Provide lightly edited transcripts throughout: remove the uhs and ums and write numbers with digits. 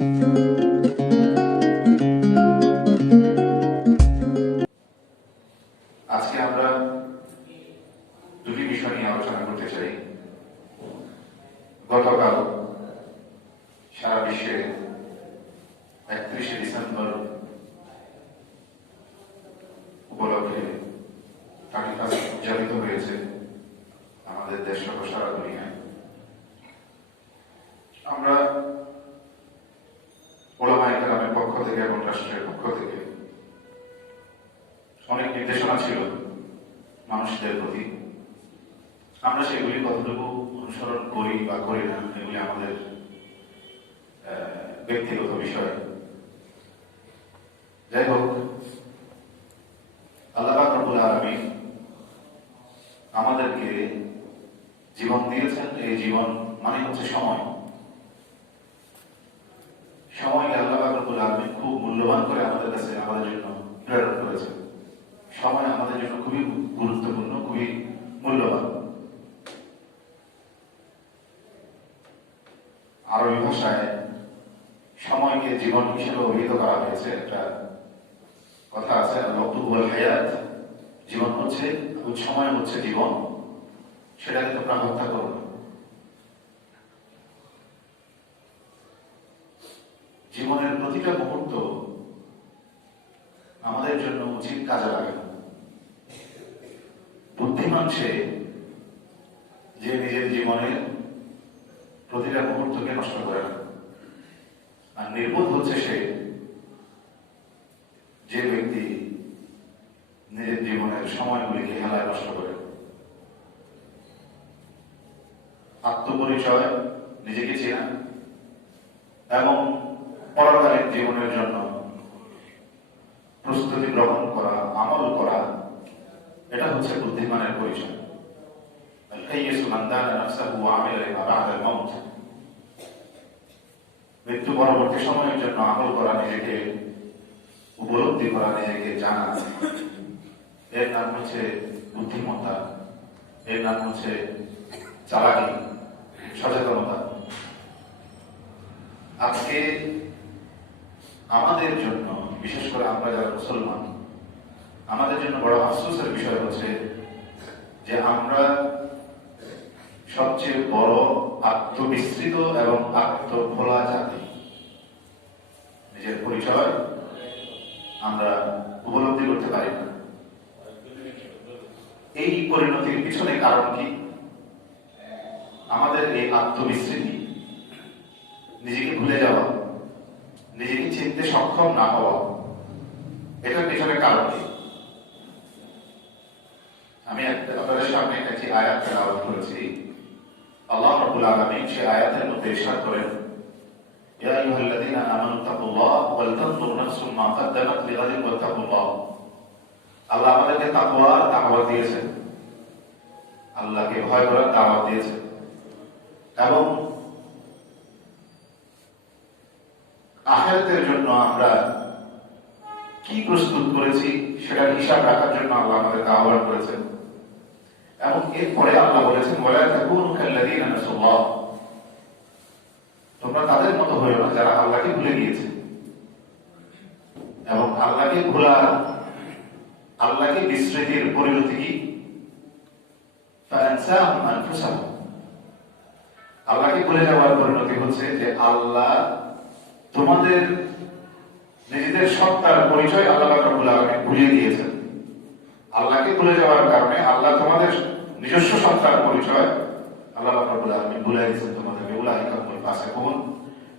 আজকে আমরা দুটি বিষয় নিয়ে আলোচনা করতে চাই। গতকাল সারা বিশ্বে 31শে ডিসেম্বর উপলক্ষে কালিদাস উদযাপিত হয়েছে আমাদের দেশ সহ সারা দুনিয়ায়। আমরা ওলামায়ে কেরামের পক্ষ থেকে এবং রাষ্ট্রের পক্ষ থেকে অনেক নির্দেশনা ছিল মানুষদের প্রতি। আমরা সেগুলি কতটুকু অনুসরণ করি বা করি না এগুলি আমাদের ব্যক্তিগত বিষয়। যাই হোক, আল্লাহ পাক রব্বুল আলামিন আমাদেরকে জীবন দিয়েছেন। এই জীবন মানে হচ্ছে সময়। সময়কে আল্লাহ পাক রব্বুল আলামিন খুব মূল্যবান করে আমাদের কাছে আমাদের জন্য প্রেরণ করেছেন। সময় আমাদের জন্য খুবই গুরুত্বপূর্ণ, খুবই মূল্যবান। আরবি ভাষায় সময়কে জীবন হিসেবে অভিহিত করা হয়েছে। একটা কথা আছে, ওয়াক্তুল হায়াত, জীবন হচ্ছে, সময় হচ্ছে জীবন, সেটাকে তোমরা হত্যা করো না। জীবনের প্রতিটা মুহূর্ত আমাদের জন্য উচিত কাজে লাগে। বুদ্ধিমান সে যে নিজের জীবনের প্রতিটা মুহূর্তকে নষ্ট করে না, আর নির্বোধ হচ্ছে সে যে ব্যক্তি নিজের জীবনের সময়গুলিকে হেলায় নষ্ট করে। আত্মপরিচয়, নিজেকে চেনা এবং পরকালীন জীবনের জন্য প্রস্তুতি গ্রহণ করা, আমল করা, এটা হচ্ছে বুদ্ধিমানের পরিচয়। মৃত্যু পরবর্তী সময়ের জন্য আমল করা, নিজেকে উপলব্ধি করা, নিজেকে জানা, এর নাম হচ্ছে বুদ্ধিমত্তা, এর নাম হচ্ছে চালাকি, সচেতনতা। আজকে আমাদের জন্য, বিশেষ করে আমরা যারা মুসলমান, আমাদের জন্য বড় আফসোসের বিষয় হচ্ছে যে আমরা সবচেয়ে বড় আত্মবিস্মৃত এবং আত্মভোলা জাতি। নিজের পরিচয় আমরা উপলব্ধি করতে পারি না। এই পরিণতির পিছনে কারণ কি? আমাদের এই আত্মবিস্মৃতি, নিজেকে ভুলে যাওয়া, নিজেকে চিনতে সক্ষম না হওয়া, এটার পিছনে কারণ কি? আমি আপনাদের সামনে একটি আয়াত তেলাওয়াত করেছি। আল্লাহ রাব্বুল আলামিন সেই আয়াতের মধ্যে ইরশাদ করেন, ইয়া আইয়ুহাল্লাযীনা আমানু তাকুল্লাহ ওয়াল তানজুর নাফসুম মা কাদ্দামাত লিগাদিন ওয়াত্তাকুল্লাহ। আল্লাহ আমাদেরকে তাকওয়ার দাওয়াত দিয়েছেন, আল্লাহকে ভয় করার দাওয়াত দিয়েছেন, এবং আখিরাতের জন্য আমরা কি প্রস্তুত করেছি সেটার হিসাব রাখার জন্য আল্লাহ আমাদেরকে আহ্বান করেছেন। এবং এরপরে আল্লাহ বলেছেন, ওয়ালা তাকুনু কাল্লাযীনা নাসুল্লাহ, তোমরা তাদের মতো হয়ো না যারা আল্লাহকে ভুলে গিয়েছে। এবং আল্লাহকে ভোলা, আল্লাহকে বিস্মৃতির পরিণতি কি? ফাআনসাহুম আনফুসাহুম, আল্লাহকে ভুলে যাওয়ার পরিণতি হচ্ছে যে আল্লাহ তোমাদের নিজেদের সত্তার পরিচয় আল্লাহ রাব্বুল আলামিন ভুলিয়ে দিয়েছেন। আল্লাহকে ভুলে যাওয়ার কারণে আল্লাহ তোমাদের নিজস্ব সত্তার পরিচয় আল্লাহ রাব্বুল আলামিন ভুলিয়ে দিয়েছেন তোমাদেরকে। উলাইকা হুমুল ফাসিকুন।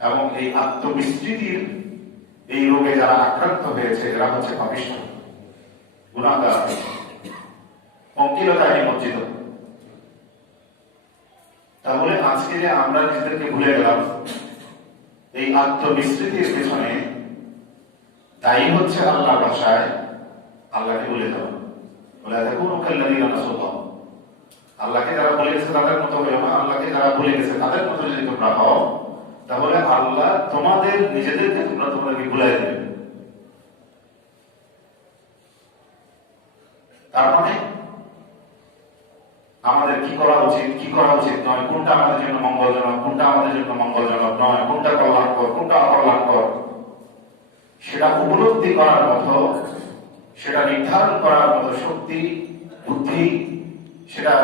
এবং এই আত্মবিস্মৃতির এই রোগে যারা আক্রান্ত হয়েছে এরা হচ্ছে পাপিষ্ঠ, গুনাহগার, পঙ্কিলতায় নিমজ্জিত। তাহলে আজকে যে আমরা নিজেদেরকে ভুলে গেলাম, এই আত্মবিস্মৃতির পেছনে দায়ী হচ্ছে আল্লাহর ভাষায় আল্লাহকে ভুলে যাওয়া। ওয়ালা তাকুনু কাল্লাযীনা নাসুল্লাহ, আল্লাহকে যারা ভুলে গেছে তাদের মতো হইও না। আল্লাহকে যারা ভুলে গেছে তাদের মতো যদি তোমরা হও, তাহলে আল্লাহ তোমাদের নিজেদেরকে তোমাদেরকে ভুলাই দেবে। তার মানে আমাদের কি করা উচিত, কি করা উচিত নয়, কোনটা আমাদের জন্য মঙ্গলজনক, কোনটা আমাদের জন্য মঙ্গলজনক নয়, কোনটা কল্যাণকর, কোনটা অকল্যাণকর, উপলব্ধি করার মতো, সেটা নির্ধারণ করার মতো শক্তি, বুদ্ধি, সেটা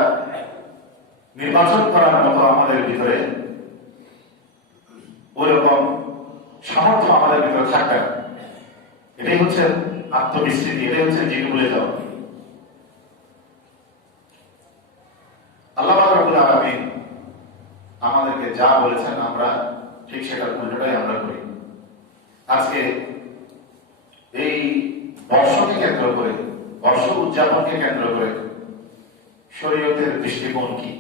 নির্বাচন করার মতো আমাদের ভিতরে ওইরকম সামর্থ্য আমাদের ভিতরে থাকবে না। এটাই হচ্ছে আত্মবিস্মৃতি, এটাই হচ্ছে জিনে ভুলে যাওয়া। আল্লাহ রাব্বুল আলামিন আমাদেরকে যা বলেছেন আমরা ঠিক সেটার উল্টোটাই আমরা করি। আজকে এই বর্ষকে কেন্দ্র করে, বর্ষ উদযাপনকে কেন্দ্র করে শরীয়তের দৃষ্টিকোণ কি?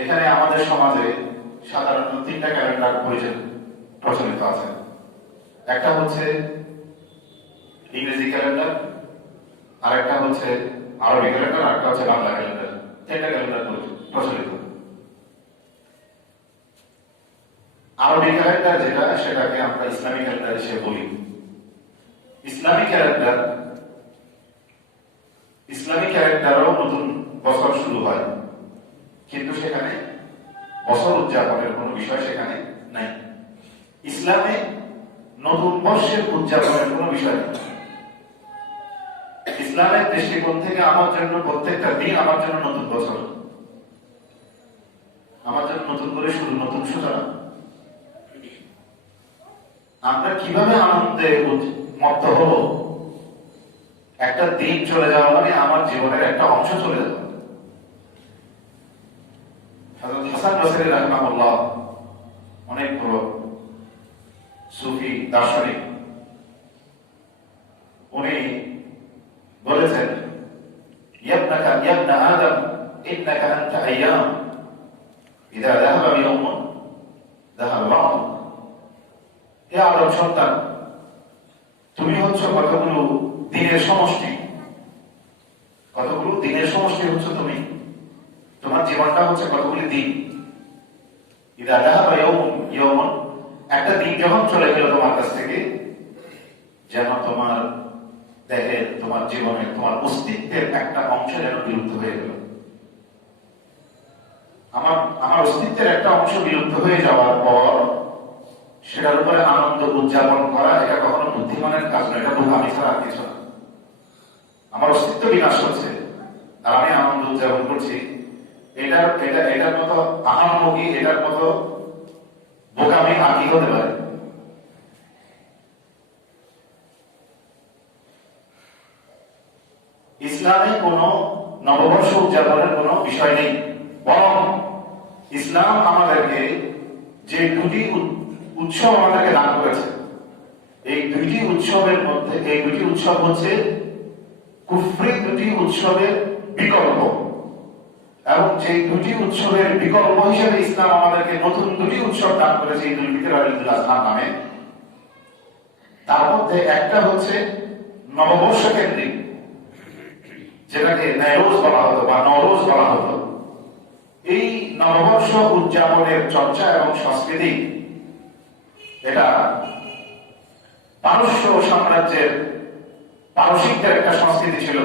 এখানে আমাদের সমাজে সাধারণত তিনটা ক্যালেন্ডার প্রচলিত আছে। একটা হচ্ছে ইংরেজি ক্যালেন্ডার, আরেকটা হচ্ছে আরবি ক্যালেন্ডার, আরেকটা হচ্ছে বাংলা ক্যালেন্ডার। তিনটা ক্যালেন্ডার প্রচলিত। আরবি ক্যালেন্ডার যেটা, সেটাকে আমরা ইসলামিক ক্যালেন্ডার হিসেবে বলি। ইসলামিক ক্যালেন্ডারও নতুন বছর শুরু হয়, কিন্তু সেখানে বছর উদযাপনের কোন বিষয় সেখানে নাই। ইসলামে নতুন বর্ষের উদযাপনের কোন বিষয় নেই। ইসলামের দৃষ্টিকোণ থেকে আমার জন্য প্রত্যেকটা দিন আমার জন্য নতুন বছর, আমার জন্য নতুন করে শুরু, নতুন সূচনা। আমরা কিভাবে আনন্দে মত্ত হব? একটা দিন চলে যাওয়া মানে আমার জীবনের একটা অংশ চলে যাওয়া। হযরত হাসান বসরি রাহিমাহুল্লাহ অনেক বড় সুফি দার্শনিক, উনি বলেছেন, ইয়াবনা আদম ইন্নাকা আনতা আইয়াম ইযা যাহাবা ইয়াউমুন যাহাবা বা'দু। হে আদম সন্তান, তুমি হচ্ছে কতগুলো দিনের সমষ্টি, কতগুলো দিনের সমষ্টি হচ্ছে তুমি। তোমার জীবনটা হচ্ছে কতগুলি দিন। ইযা যাহাবা ইয়াউমুন, একটা দিন যখন চলে গেল তোমার কাছ থেকে, যেন তোমার দেহের, তোমার জীবনের, তোমার অস্তিত্বের একটা অংশ যেন বিলুপ্ত হয়ে গেল। আমার অস্তিত্বের একটা অংশ বিলুপ্ত হয়ে যাওয়ার পর সেটার উপরে আনন্দ উদযাপন করা, এটা কখনো বুদ্ধিমানের কাজ নয়, এটা বোকামি ছাড়া আর কিছু না। আমার অস্তিত্ব বিনাশ হচ্ছে আর আমি আনন্দ উদযাপন করছি, এটার মতো আহাম্মকি, এটার মতো বোকামি আর কি হতে পারে? ইসলামে কোন নববর্ষ উদযাপনের কোন বিষয় নেই, বরং ইসলাম আমাদেরকে যে দুটি উৎসব আমাদেরকে দান করেছে, এই দুইটি উৎসবের মধ্যে, এই দুটি উৎসব হচ্ছে কুফরি দুটি উৎসবের বিকল্প, এবং যে দুটি উৎসবের বিকল্প হিসেবে ইসলাম আমাদেরকে নতুন দুটি উৎসব দান করেছে, ঈদুল ফিতর আর ঈদুল আযহা নামে। তার মধ্যে একটা হচ্ছে নববর্ষ কেন্দ্রিক, যেটাকে নওরোজ বলা হতো বা নওরোজ বলা হতো। এই নববর্ষ উদযাপনের চর্চা এবং সংস্কৃতি, এটা পারস্য সাম্রাজ্যের পারসিকদের একটা সংস্কৃতি ছিল,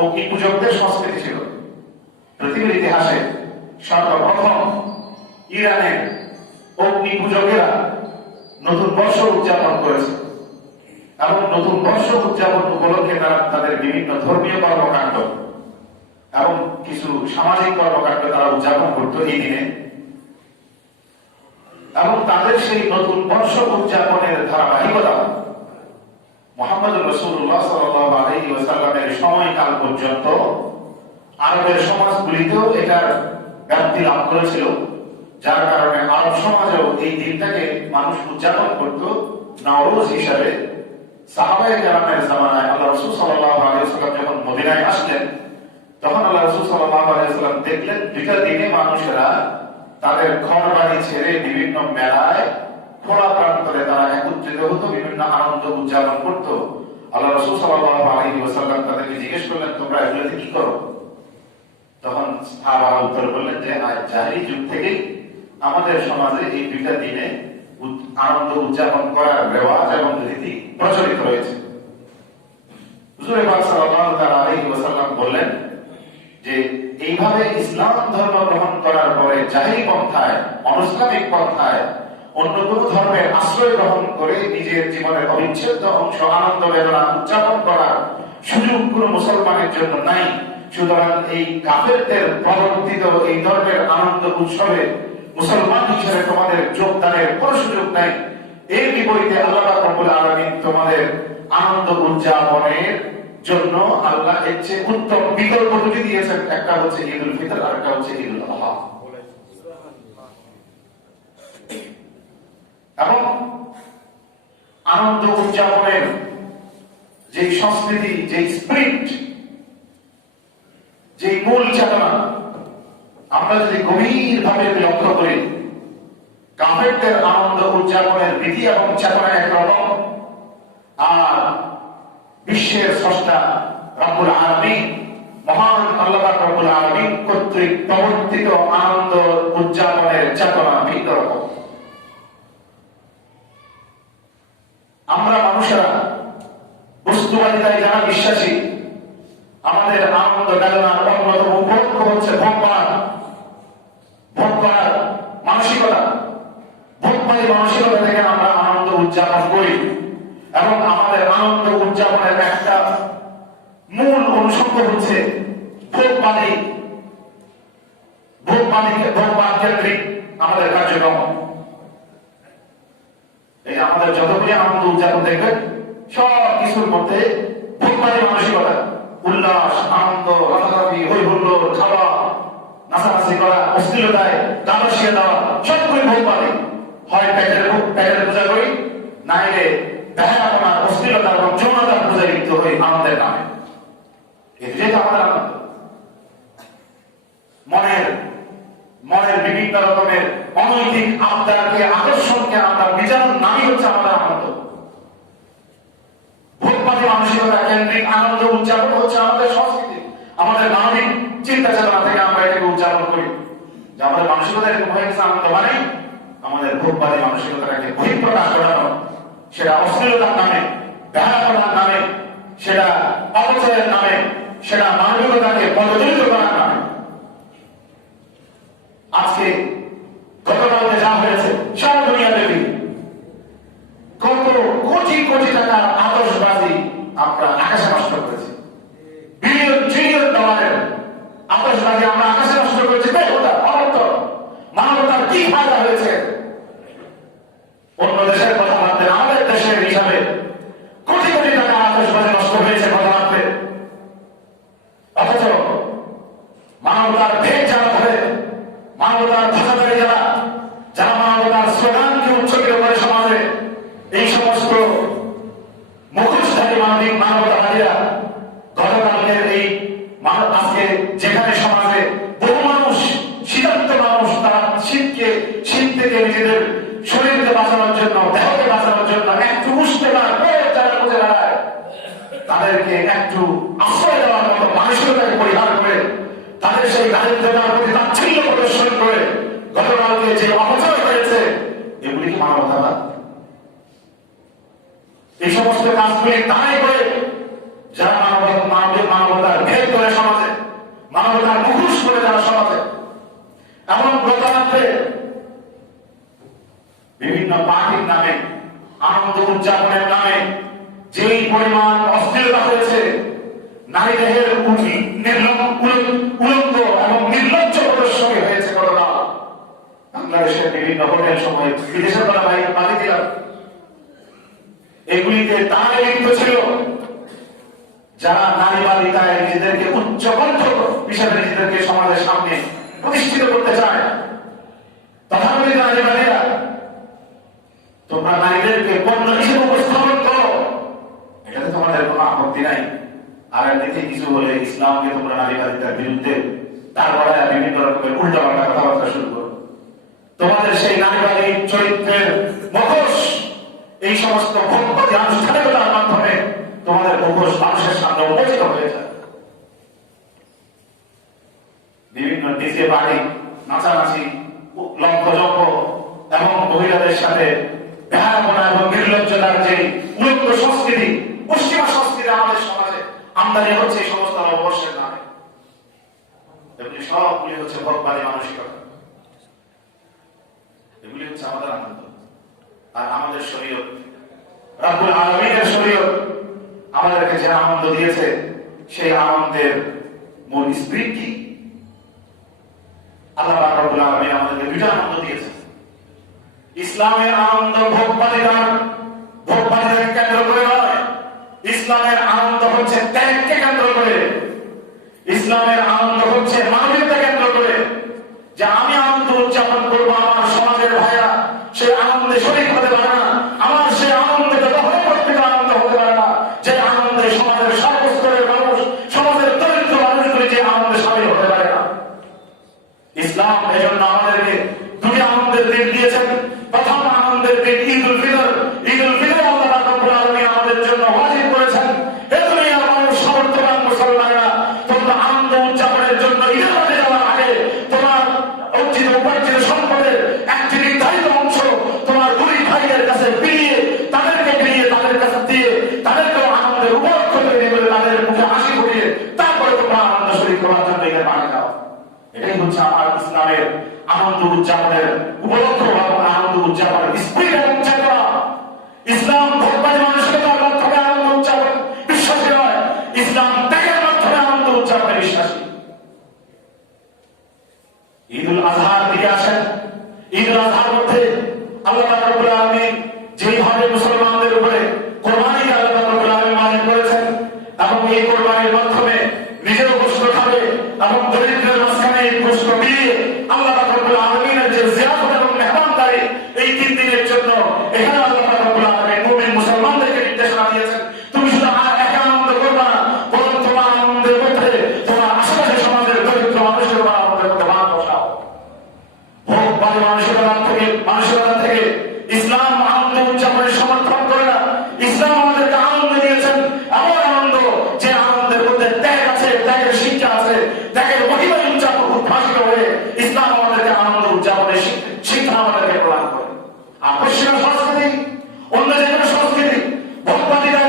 অগ্নি পূজকদের সংস্কৃতি ছিল। পৃথিবীর ইতিহাসে সর্বপ্রথম ইরানের অগ্নি পূজকেরা নতুন বর্ষ উদযাপন করেছে, এবং নতুন বর্ষ উদযাপন উপলক্ষে তারা তাদের বিভিন্ন ধর্মীয় কর্মকাণ্ড এবং কিছু সামাজিক কর্মকাণ্ড তারা উদযাপন করত এই দিনে। এবং তাদের সেই নতুন বর্ষ উদযাপনের ধারাবাহিকতা মুহাম্মদ রাসূলুল্লাহ সাল্লাল্লাহু আলাইহি ওয়াসাল্লামের সময়কাল পর্যন্ত আরবের সমাজগুলিতেও এটার ব্যাপ্তি লাভ করেছিল, যার কারণে আরব সমাজেও এই দিনটাকে মানুষ উদযাপন করত নওরোজ হিসাবে। সাহাবায়ে কেরামের জামানায় আল্লাহ রাসূল সাল্লাল্লাহু আলাইহি ওয়াসাল্লাম যখন মদিনায় আসলেন, তখন আল্লাহ রাসূল সাল্লাল্লাহু আলাইহি ওয়াসাল্লাম দেখলেন দুইটা দিনে মানুষেরা তাদের ঘর বাড়ি ছেড়ে বিভিন্ন মেলায়, খোলা প্রান্তরে তারা একত্রিত হতো, বিভিন্ন আনন্দ উদযাপন করত। আল্লাহ রাসূল সাল্লাল্লাহু আলাইহি ওয়াসাল্লাম তাদেরকে জিজ্ঞেস করলেন, তোমরা এগুলোতে কি করো? তখন সাহাবারা উত্তর করলেন যে জাহিলি যুগ থেকেই আমাদের সমাজে এই দুইটা দিনে আনন্দ উদযাপন করার রেওয়াজ এবং রীতি প্রচলিত রয়েছে। হুজুর পাক সাল্লাল্লাহু আলাইহি ওয়াসাল্লাম বললেন যে এইভাবে ইসলাম ধর্ম গ্রহণ করার পরে জাহিলি পন্থায়, অনইসলামিক পন্থায় অন্য কোন ধর্মের আশ্রয় গ্রহণ করে নিজের জীবনের অবিচ্ছেদ্য অংশ আনন্দ বেদনা উদযাপন করার সুযোগ কোন মুসলমানের জন্য নাই। সুতরাং এই কাফেরদের প্রবর্তিত এই ধর্মের আনন্দ উৎসবে মুসলমান হিসেবে তোমাদের যোগদানের কোন সুযোগ নাই। এর বিপরীতে আল্লাহ রাব্বুল আলামিন তোমাদের আনন্দ উদযাপনের জন্য আল্লাহ এর চেয়ে উত্তম বিকল্প দুটি দিয়েছেন, একটা হচ্ছে ঈদুল ফিতর আর একটা হচ্ছে ঈদুল আযহা। এবং আনন্দ উদযাপনের যে সংস্কৃতি, যে স্পিরিট, যে মূল চেতনা আমরা যদি গভীর ভাবে লক্ষ্য করি, কাফেরদের আনন্দ উদযাপনের বিধি এবং চেতনা একরকম, আর বিশ্বের স্রষ্টা রব্বুল আলামিন মহান আল্লাহ রব্বুল আলামিন কর্তৃক প্রবর্তিত আনন্দ উদযাপনের চেতনা ভিন্ন রকম। আমরা মানুষেরা বস্তুবাদিতায় যারা বিশ্বাসী, আমাদের আনন্দ বেদনার অন্যতম উপলক্ষ হচ্ছে ভোগ করার মানসিকতা। ভোগবাদী মানসিকতা থেকে আমরা আনন্দ উদযাপন করি এবং আমাদের আনন্দ উদযাপনের একটা মূল অনুষঙ্গ হচ্ছে ভোগবাদ কেন্দ্রিক আমাদের কার্যক্রম। এই আমাদের যতগুলি আনন্দ উদযাপন দেখবেন সব কিছুর মধ্যে ভোগবাদী মানসিকতা, উল্লাস, আনন্দ, রাতারাতি, হই হুল্লোড়, খাওয়া, নাচানাচি করা, অশ্লীলতায় দাবাসিয়ে দেওয়া, সবগুলি ভোগবাদী। হয় পেটের পূজা করি, নাইলে বেহায়াপনার, অশ্লীলতা এবং যৌনতার পূজায় লিপ্ত হই আনন্দের নামে। এটাই তো আমাদের আনন্দ। মনের বিভিন্ন রকমের অনৈতিক আবদারকে, আকর্ষণকে আমরা মিটানোর নামই হচ্ছে আমাদের আনন্দ। ভোগবাদী মানসিকতা কেন্দ্রিক আনন্দ উদযাপন হচ্ছে আমাদের সংস্কৃতি, আমাদের মানবিক চিন্তা চেতনা থেকে আমরা এটাকে উদযাপন করি। যে আমাদের মানসিকতা এরকম হয়ে গেছে, আনন্দ মানে আমাদের ভোগবাদী মানসিকতাকে বহিঃপ্রকাশ ঘটানো, সেটা অশ্লীলতার নামে, বেহায়াপনার নামে, সেটা অপচয়ের নামে, সেটা মানবিকতাকে পদদলিত করার নামে। আজকে গতকালকে যা হয়েছে সারা দুনিয়াব্যাপী কত কোটি কোটি টাকার আতশবাজি আমরা আকাশে নষ্ট করেছি, বিলিয়ন ট্রিলিয়ন ডলারের আতশবাজি আমরা আকাশে নষ্ট করেছি। মানবতার কি ফায়দা হয়েছে? অন্য দেশের কথা ভাবতে আমাদের দেশের হিসাবে কোটি কোটি টাকা আতশবাজি নষ্ট হয়েছে কথা ভাবতে, অথচ মানবতার ভেদ যারা ধরে, মানবতার ধ্বজাধারী যারা মানবতার স্লোগানকে উচ্চকিত করে সমাজে, এই সমস্ত মুখোশধারী মানবতাবাদীরা গতকালকের এই আজকে যেখানে সমাজে বহু মানুষ, শীতার্ত মানুষ, তারা শীত থেকে নিজেদের শরীরকে বাঁচানোর জন্য, দেহকে বাঁচানোর জন্য একটু উষ্ণে যারা বুঝে বেড়ায়, তাদেরকে একটু আশ্রয় দেওয়ার মতো মানসিকতাকে পরিহার করে, তাদের সেই গাড়ির দেওয়ার প্রতি তাচ্ছিল্য প্রদর্শন করে গতকালকে যে অপচয় হয়েছে, এগুলি কি মানবতাবাদ? এই সমস্ত কাজগুলি তারাই করে যারা মানবতার ভেদ করে সমাজে, মানবতার মুখোশ করে যারা সমাজে। এমন গতরাত্রে বিভিন্ন পার্টির নামে, আনন্দ উদযাপনের নামে যেই পরিমাণ অস্থিরতা হয়েছে, নারী দেহের উলঙ্গ এবং নির্লজ্জ প্রদর্শনী হয়েছে গতকাল বাংলাদেশের বিভিন্ন হোটেল সময়, বিদেশের বলা ভাই বাদে দিলাম, এগুলিতে তারা লিপ্ত ছিল যারা নারীবাদিতায় নিজেদেরকে উচ্চকণ্ঠ হিসেবে নিজেদেরকে সমাজের সামনে প্রতিষ্ঠিত করতে চায়। তথাকথিত নারীবাদীরা, তোমরা নারীদেরকে পণ্য হিসেবে উপস্থাপন করো, এটাতে তোমাদের কোনো আপত্তি নাই। আর একদিকে কিছু হলে ইসলামকে তোমরা নারীবাদিতার বিরুদ্ধে তারপরে বিভিন্ন রকমের উল্টাপাল্টা কথাবার্তা শুরু করো। তোমাদের সেই নারীবাদী চরিত্রের মুখোশ, এই সমস্ত ভোগবাদী আনুষ্ঠানিকতার মাধ্যমে তোমাদের মুখোশ মানুষের সামনে উপস্থিত হয়ে যায়। বিভিন্ন ডিজে বাড়ি, নাচানাচি, লম্পজম্প এবং মহিলাদের সাথে বেহায়াপনা এবং নির্লজ্জতার যে উলঙ্গ সংস্কৃতি, পশ্চিমা সংস্কৃতি আমাদের সমাজে আমদানি হচ্ছে এই সমস্ত নববর্ষের নামে, এগুলি সবগুলি হচ্ছে ভোগবাদী মানসিকতা। এগুলি হচ্ছে আমাদের আনন্দ। আর আমাদের শরীয়ত, রব্বুল আলামিনের শরীয়ত আমাদেরকে যে আনন্দ দিয়েছে, সেই আনন্দের মূল স্পিরিট কি? আল্লাহ পাক রব্বুল আলামিন আমাদেরকে দুইটা আনন্দ দিয়েছে। ইসলামের আনন্দ ভোগবাদীদেরকে কেন্দ্র করে নয়, ইসলামের আনন্দ হচ্ছে ত্যাগকে কেন্দ্র করে, ইসলামের আনন্দ হচ্ছে মানবীয়তা কেন্দ্র করে। যে আমি আনন্দ উদযাপন করবো, আমার সমাজের ভাইয়া সে আনন্দে শরীক হতে পারে না, আমার সে আনন্দে দখল করতে আনন্দ হতে পারে না, যে আনন্দে সমাজের সর্বস্তরের মানুষ, সমাজের দরিদ্র মানুষগুলি যে আনন্দে সামিল হতে পারে না। ইসলাম এই জন্য আমাদেরকে দুটি আনন্দের দিন দিয়েছেন। প্রথম আনন্দের দিন ঈদ উল ফিতর। ঈদ উল ফিতর আল্লাহ রাব্বুল আলামিন আমাদের জন্য ওয়াজিব করেছেন। এই দুনিয়ার মানুষ সমর্থবান মুসলমানরা তোমরা আনন্দ উদযাপনের জন্য ঈদের মাঠে যাওয়ার আগে তোমার অর্জিত উপার্জিত সম্পদের একটি নির্ধারিত অংশ তোমার গরিব ভাইদের কাছে বিলিয়ে, তাদেরকে তাদের কাছে দিয়ে, তাদেরকেও আনন্দের উপলক্ষ তৈরি করে, তাদের মুখে হাসি ফুটিয়ে তারপরে তোমরা আনন্দ শরীর করার জন্য ঈদের মাঠে যাও। এটাই হচ্ছে আমার ইসলামের আনন্দ উদযাপনের উপলক্ষ এবং আনন্দ উদযাপনের স্পিরিট এবং চেতনা। ইসলাম ভোগবাদী মানসিকতার মাধ্যমে আনন্দ উদযাপন বিশ্বাসী নয়, ইসলাম ত্যাগের মাধ্যমে আনন্দ উদযাপনে বিশ্বাসী। ঈদ উল আজহার দিকে আসেন। ঈদ উল আজহার মধ্যে আল্লাহ রাব্বুল আলামিন যেভাবে মুসলমানদের উপরে কোরবানি আল্লাহ রাব্বুল আলামিন ওয়াজিব করেছেন এবং এই কোরবানির মাধ্যমে নিজেও গোশত খাবে এবং দরিদ্রের মাঝখানে এই গোশত মিলিয়ে আল্লাহ রাব্বুল আলামিনের যে জিয়ারত এবং মেহমানদারি এই 3 দিনের জন্য এখানে আল্লাহ রাব্বুল আলামিন মুমিন মুসলমানদেরকে নির্দেশনা দিয়েছেন, তুমি শুধু একা আনন্দ করবে না, বরং তোমার আনন্দের মধ্যে তোমার আশেপাশে সমাজের দরিদ্র মানুষের আনন্দের মধ্যে ভাগ বসাও। ভোগবাদী মানসিকতা থেকে ইসলাম আনন্দ উদযাপনের সমর্থন করে না। ইসলাম আমাদেরকে আনন্দ দিয়েছেন, এমন আনন্দ যে আনন্দের মধ্যে ত্যাগ আছে, ত্যাগের শিক্ষা আছে, ত্যাগের মহিমা উদ্ভাসিত হয়ে ইসলাম আমাদেরকে আনন্দ উদযাপনের শিক্ষা আমাদেরকে প্রদান করে। আর পশ্চিমা সংস্কৃতি, অন্য যে কোনো সংস্কৃতি, ভোগবাদীরা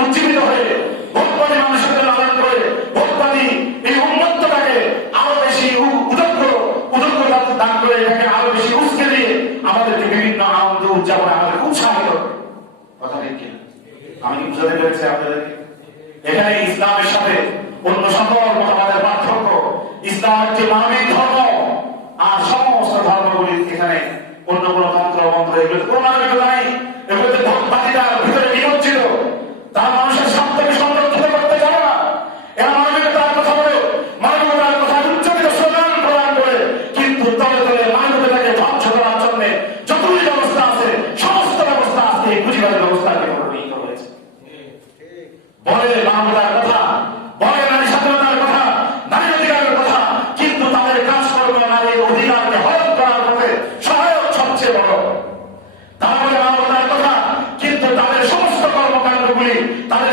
উজ্জীবিত হয়ে ভোগবাদী মানসিকতা লালন করে ভোগবাদী এই উন্মত্তটাকে আরো বেশি উদগ্রতা দান করে, এটাকে আরো বেশি উস্কে দিয়ে আমাদেরকে বিভিন্ন আনন্দ উদযাপনে আমাদের উৎসাহিত করে। কথা ঠিক কিনা? আমি কি বুঝাতে পেরেছি আপনাদেরকে? এখানে ইসলামের সাথে অন্য সকল মতবাদের পার্থক্য, ইসলাম একটি মানবিক ধর্ম, আর সমস্ত ধর্মগুলি এখানে অন্য কোনো তন্ত্র মন্ত্র এগুলো কোনো মানবিকতা নাই। এগুলোতে ভোগবাদীরা ভিতরে নিমজ্জিত, তারা মানুষের স্বার্থকে সংরক্ষিত করতে জানে না। এরা মানবিকতার কথা বলে, মানবিকতার কথা উচ্চারিত স্লোগান প্রদান করে, কিন্তু তলে তলে মানবিকতাকে ধ্বংস করার জন্য যতগুলি ব্যবস্থা আছে, সমস্ত ব্যবস্থা আজকে এই পুঁজিবাদী ব্যবস্থাকে পরিণত হয়েছে। বলে মানবতার কথা, বলে নারী স্বাধীনতার কথা, নারী অধিকারের কথা, কিন্তু তাদের কাজকর্ম নারীর অধিকারকে হরণ করার পথে সহায়ক সবচেয়ে বড়। তারা বলে মানবতার কথা, কিন্তু তাদের সমস্ত কর্মকাণ্ডগুলি, তাদের